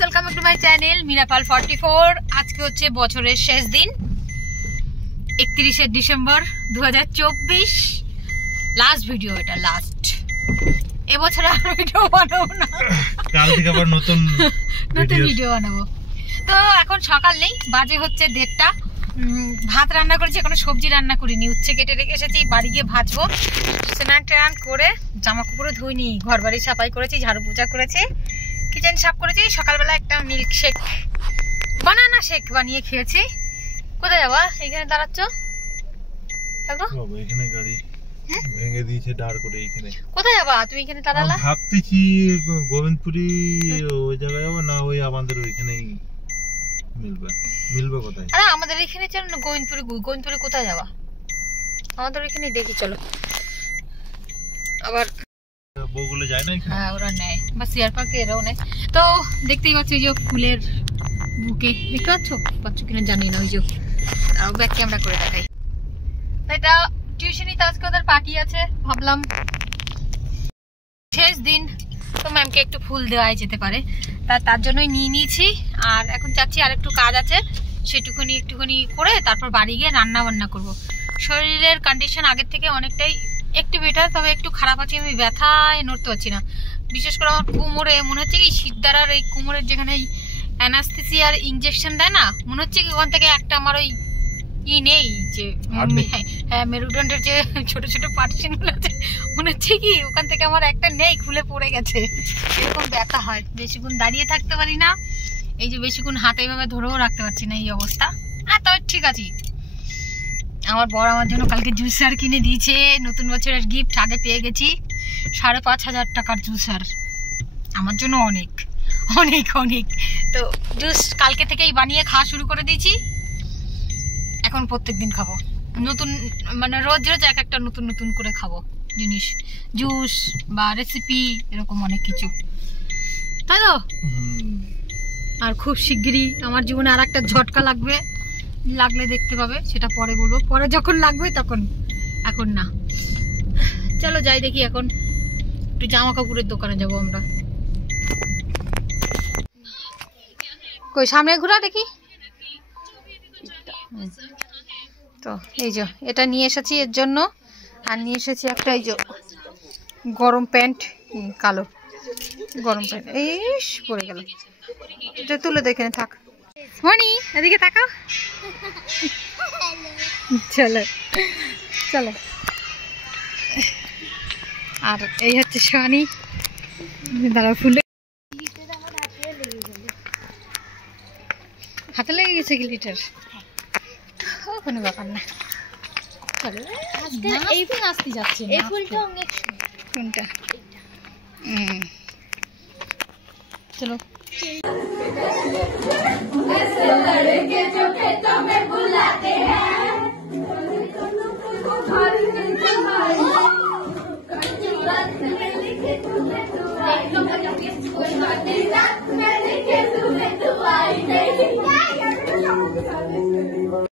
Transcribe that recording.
Welcome back to my channel মিরাপাল 44। আজকে হচ্ছে বছরের শেষ দিন, 31শে ডিসেম্বর 2024। লাস্ট ভিডিও, এটা লাস্ট। এবছর আর ভিডিও বানাবো না, কাল থেকে আবার নতুন ভিডিও বানাবো। তো এখন সকাল নেই, বাজে হচ্ছে 1:30। ভাত রান্না করেছি, এখনো সবজি রান্না করিনি। উচ্ছে কেটে রেখে এসেছি, বাড়ি গিয়ে ভাজবো। স্নান টান করে জামা কাপড়ও ধুইনি, ঘর বাড়ি সাফাই করেছি, ঝাড়ু পোছা করেছি, কিচেন সাফ করেছি। সকালবেলা একটা মিল্ক শেক, বানানা শেক বানিয়ে খেয়েছি। কোথায় যাবা? এখানে দাঁড়াচ্ছ? এখানে গাড়ি ভেঙে দিয়েছে দাঁড় করে। এখানে কোথায় যাবা তুমি? এখানে দাঁড়ালা? ভাবতেছি গোবিন্দপুরি ওই জায়গায় যাবো না ওই আমাদের ওইখানেই মিলবে কোথায়? আরে আমাদের এখানে চলো না, গোবিন্দপুরি কোথায় যাবা? আমাদের এখানে দেখি চলো। আবার বউগুলো যায় না এখানে? হ্যাঁ, ওরা নেয়, বা সিয়ার পার্কে এরাও নেয়। তো দেখতেই পাচ্ছ যে ফুলের বুকে, দেখতে পাচ্ছ কিনা জানি না। ওই যে ব্যাক ক্যামেরা করে দেখাই। এটা টিউশনিতে আজকে ওদের পার্টি আছে, ভাবলাম শেষ দিন তো ম্যামকে একটু ফুল দেওয়াই যেতে পারে, তার জন্যই নিয়ে নিয়েছি। আর এখন চাচ্ছি আর একটু কাজ আছে, সেটুকুনি একটুখানি করে তারপর বাড়ি গিয়ে রান্না বান্না করবো। শরীরের কন্ডিশন আগের থেকে অনেকটাই একটু বেটার, তবে একটু খারাপ আছে। আমি ব্যথায় নড়তে পারছি না, বিশেষ করে আমার কোমরে মনে হচ্ছে কি শীতদারার এই কোমরের যেখানে অ্যানাস্থেসিয়ার ইঞ্জেকশন দেয় না, মনে হচ্ছে কি ওখান থেকে একটা আমার ওই নেই যে হ্যাঁ মেরুদণ্ডের যে ছোট ছোট পার্টিশন গুলো আছে, মনে হচ্ছে কি ওখান থেকে আমার একটা নেই, খুলে পড়ে গেছে। এরকম ব্যথা হয়, বেশিক্ষণ দাঁড়িয়ে থাকতে পারি না, এই যে বেশিক্ষণ হাতে এইভাবে ধরেও রাখতে পারছি না, এই অবস্থা। আর তবে ঠিক আছে। আমার বড় আমার জন্য কালকে জুসার কিনে দিয়েছে, নতুন বছরের গিফট আগে পেয়ে গেছি। 5,500 টাকার জুসার, আমার জন্য অনেক অনেক অনেক। তো জুস কালকে থেকেই বানিয়ে খাওয়া শুরু করে দিয়েছি। এখন প্রত্যেকদিন খাবো, নতুন মানে রোজ রোজ এক একটা নতুন নতুন করে খাবো জিনিস, জুস বা রেসিপি, এরকম অনেক কিছু, তাই তো। আর খুব শিগগিরই আমার জীবনে আর একটা ঝটকা লাগলে দেখতে পাবে, সেটা পরে বলবো, পরে যখন লাগবে তখন, এখন না। চলো যাই দেখি, এখন একটু জামা কাপড়ের দোকানে যাবো আমরা। কই সামনে ঘোরা দেখি। তো এই যে এটা নিয়ে এসেছি এর জন্য, আর নিয়ে এসেছি একটা এই যে গরম প্যান্ট, কালো গরম প্যান্ট। এই পরে গেল, এটা তুলে দেখে থাক। মনি এদিকে তাকাও। চলো চলো। আর এই হচ্ছে সোয়ানি, দাঁড়া ফুলে হাতে লেগে গেছে গ্লিটার, কোনো ব্যাপার না। এই ফুল আসতে যাচ্ছে, এই ফুলটা অনেক কোনটা? চলো।